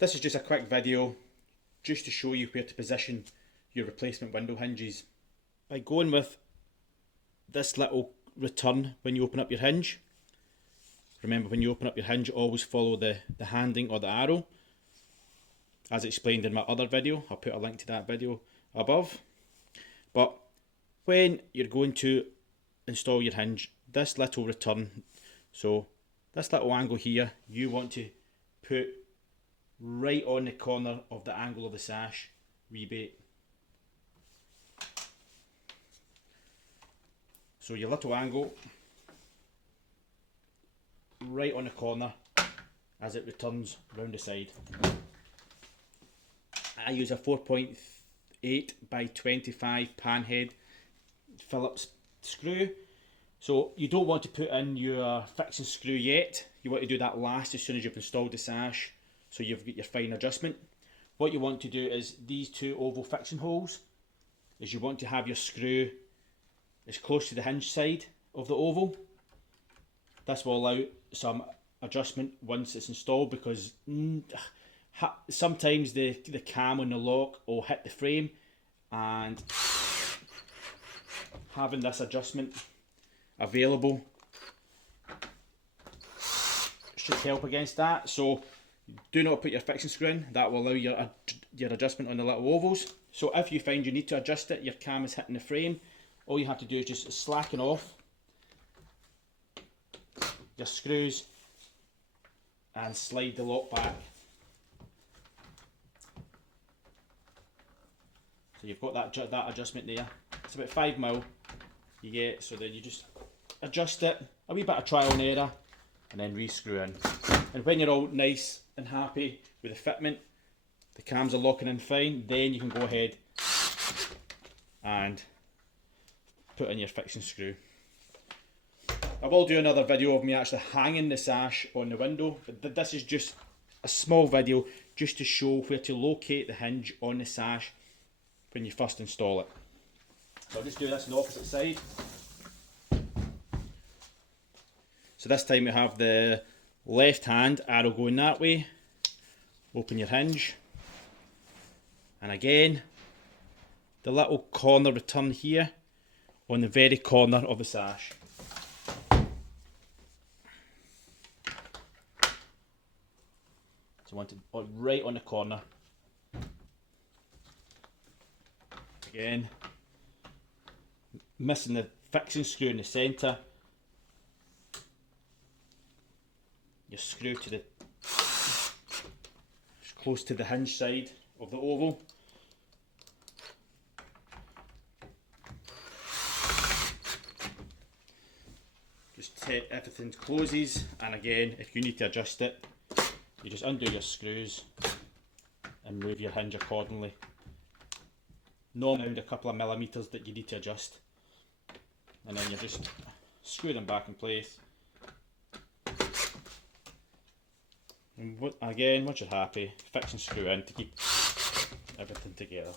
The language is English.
This is just a quick video just to show you where to position your replacement window hinges. By going with this little return when you open up your hinge, remember when you open up your hinge always follow the handing or the arrow, as explained in my other video. I'll put a link to that video above. But when you're going to install your hinge, this little return, so this little angle here, you want to put right on the corner of the angle of the sash rebate. So your little angle right on the corner as it returns round the side. I use a 4.8 by 25 pan head Phillips screw. So you don't want to put in your fixing screw yet. You want to do that last as soon as you've installed the sash, so you've got your fine adjustment. What you want to do is these two oval fixing holes, is you want to have your screw as close to the hinge side of the oval. This will allow some adjustment once it's installed, because sometimes the cam on the lock will hit the frame, and having this adjustment available should help against that. So do not put your fixing screw in. That will allow your adjustment on the little ovals. So if you find you need to adjust it, your cam is hitting the frame, all you have to do is just slacken off your screws and slide the lock back. So you've got that adjustment there. It's about 5 mil you get, so then you just adjust it, a wee bit of trial and error, and then re-screw in. And when you're all nice and happy with the fitment, the cams are locking in fine, then you can go ahead and put in your fixing screw. I will do another video of me actually hanging the sash on the window, but this is just a small video just to show where to locate the hinge on the sash when you first install it. So I'll just do this on the opposite side. So this time we have the left hand arrow going that way. Open your hinge. And again, the little corner return here on the very corner of the sash. So I want it right on the corner. Again, missing the fixing screw in the centre. You screw to the close to the hinge side of the oval. Just take everything closes, and again, if you need to adjust it, you just undo your screws and move your hinge accordingly. Not around a couple of millimetres that you need to adjust, and then you just screw them back in place. And again, once you're happy, fix and screw in to keep everything together.